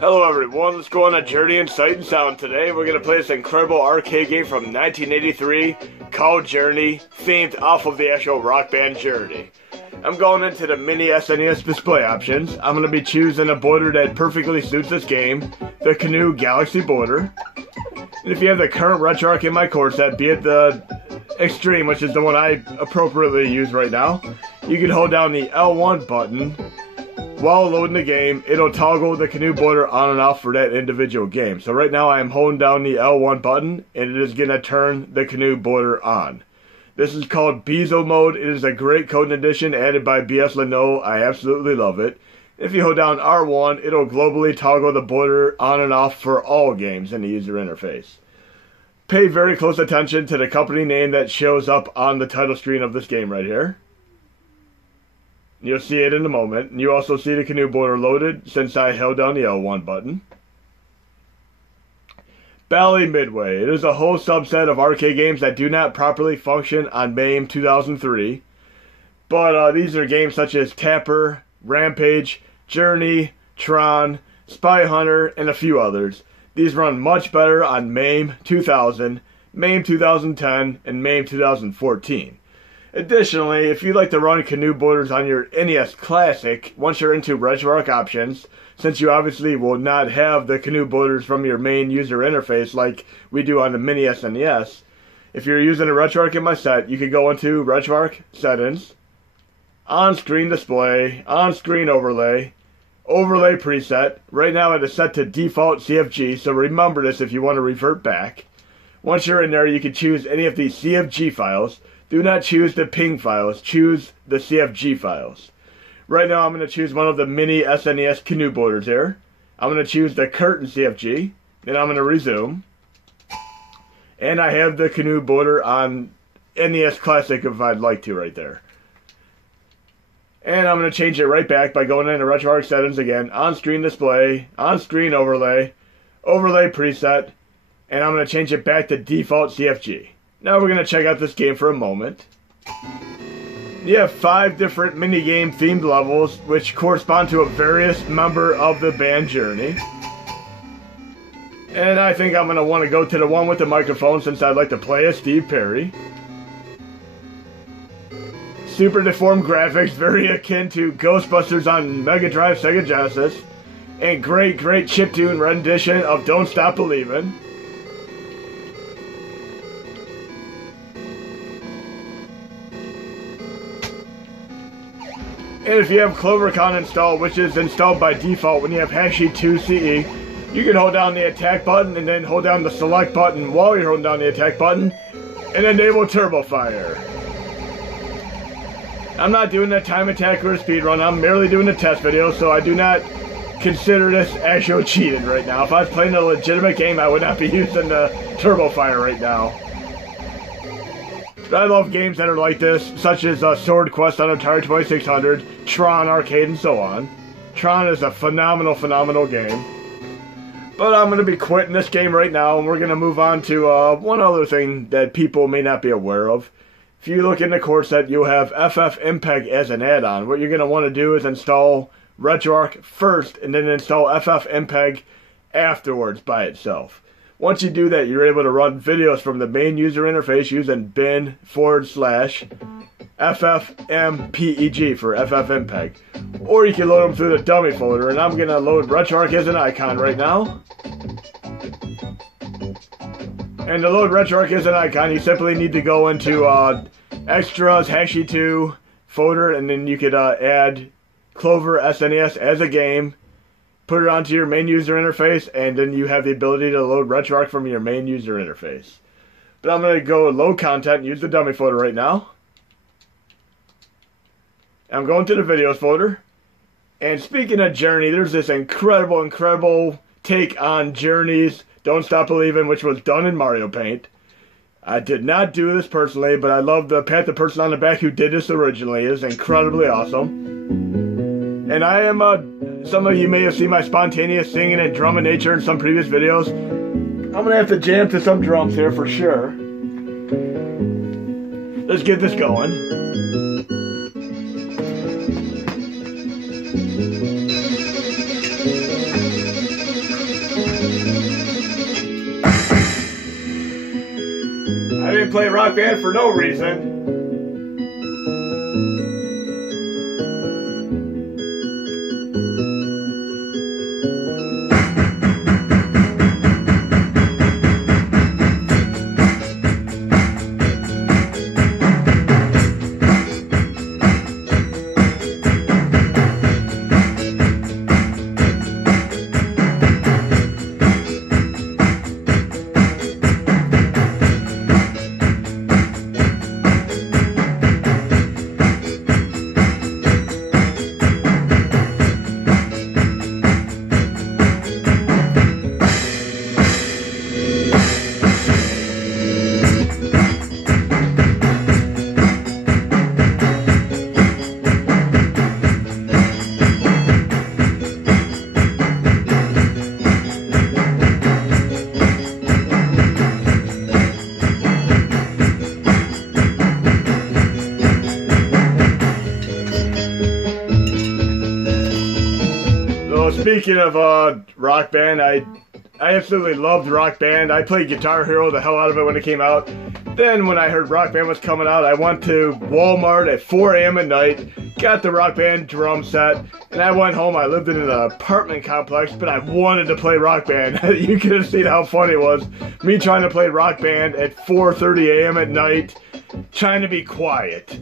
Hello everyone, let's go on a journey in sight and sound today. We're going to play this incredible arcade game from 1983 called Journey, themed off of the actual rock band Journey. I'm going into the mini SNES display options. I'm going to be choosing a border that perfectly suits this game, the Canoe Galaxy border. And if you have the current RetroArch in my core set, be it the Extreme, which is the one I appropriately use right now, you can hold down the L1 button. While loading the game, it'll toggle the Canoe border on and off for that individual game. So right now I am holding down the L1 button, and it is going to turn the Canoe border on. This is called Bezo mode. It is a great coding addition added by BS Leno. I absolutely love it. If you hold down R1, it'll globally toggle the border on and off for all games in the user interface. Pay very close attention to the company name that shows up on the title screen of this game right here. You'll see it in a moment. And you also see the Canoe border loaded since I held down the L1 button. Bally Midway. It is a whole subset of arcade games that do not properly function on MAME 2003. But these are games such as Tapper, Rampage, Journey, Tron, Spy Hunter, and a few others. These run much better on MAME 2000, MAME 2010, and MAME 2014. Additionally, if you'd like to run Canoe Borders on your NES Classic, once you're into RetroArch options, since you obviously will not have the Canoe Borders from your main user interface like we do on the mini SNES, if you're using a RetroArch in my set, you can go into RetroArch Settings, On-Screen Display, On-Screen Overlay, Overlay Preset. Right now it is set to default CFG, so remember this if you want to revert back. Once you're in there, you can choose any of these CFG files. Do not choose the ping files, choose the CFG files. Right now I'm going to choose one of the mini SNES Canoe Borders here. I'm going to choose the curtain CFG, then I'm going to resume. And I have the Canoe border on NES Classic if I'd like to right there. And I'm going to change it right back by going into RetroArch Settings again, On-Screen Display, On-Screen Overlay, Overlay Preset, and I'm going to change it back to default CFG. Now we're going to check out this game for a moment. You have 5 different minigame themed levels which correspond to a various member of the band Journey. And I think I'm going to want to go to the one with the microphone since I'd like to play as Steve Perry. Super deformed graphics, very akin to Ghostbusters on Mega Drive Sega Genesis. And great chiptune rendition of Don't Stop Believin'. And if you have CloverCon installed, which is installed by default when you have Hashi2CE, you can hold down the attack button and then hold down the select button while you're holding down the attack button and enable Turbo Fire. I'm not doing a time attack or a speed run, I'm merely doing a test video, so I do not consider this actual cheating right now. If I was playing a legitimate game, I would not be using the Turbo Fire right now. I love games that are like this, such as Sword Quest on Atari 2600, Tron Arcade, and so on. Tron is a phenomenal game. But I'm going to be quitting this game right now, and we're going to move on to one other thing that people may not be aware of. If you look in the core set, you'll have FFmpeg as an add-on. What you're going to want to do is install RetroArch first, and then install FFmpeg afterwards by itself. Once you do that, you're able to run videos from the main user interface using bin/FFmpeg for FFmpeg. Or you can load them through the dummy folder, and I'm going to load RetroArch as an icon right now. And to load RetroArch as an icon, you simply need to go into Extras, Hashi2 folder, and then you could add Clover SNES as a game. Put it onto your main user interface, and then you have the ability to load RetroArch from your main user interface. But I'm going to go low content and use the dummy folder right now. I'm going to the videos folder. And speaking of Journey, there's this incredible take on Journey's Don't Stop Believin', which was done in Mario Paint. I did not do this personally, but I love the person on the back who did this originally. It is incredibly awesome. And I am some of you may have seen my spontaneous singing and drum in nature in some previous videos. I'm going to have to jam to some drums here for sure. Let's get this going. could play Rock Band for no reason. Speaking of Rock Band, I absolutely loved Rock Band. I played Guitar Hero the hell out of it when it came out. Then when I heard Rock Band was coming out, I went to Walmart at 4 a.m. at night, got the Rock Band drum set, and I went home. I lived in an apartment complex, but I wanted to play Rock Band. You could have seen how funny it was. Me trying to play Rock Band at 4:30 a.m. at night, trying to be quiet.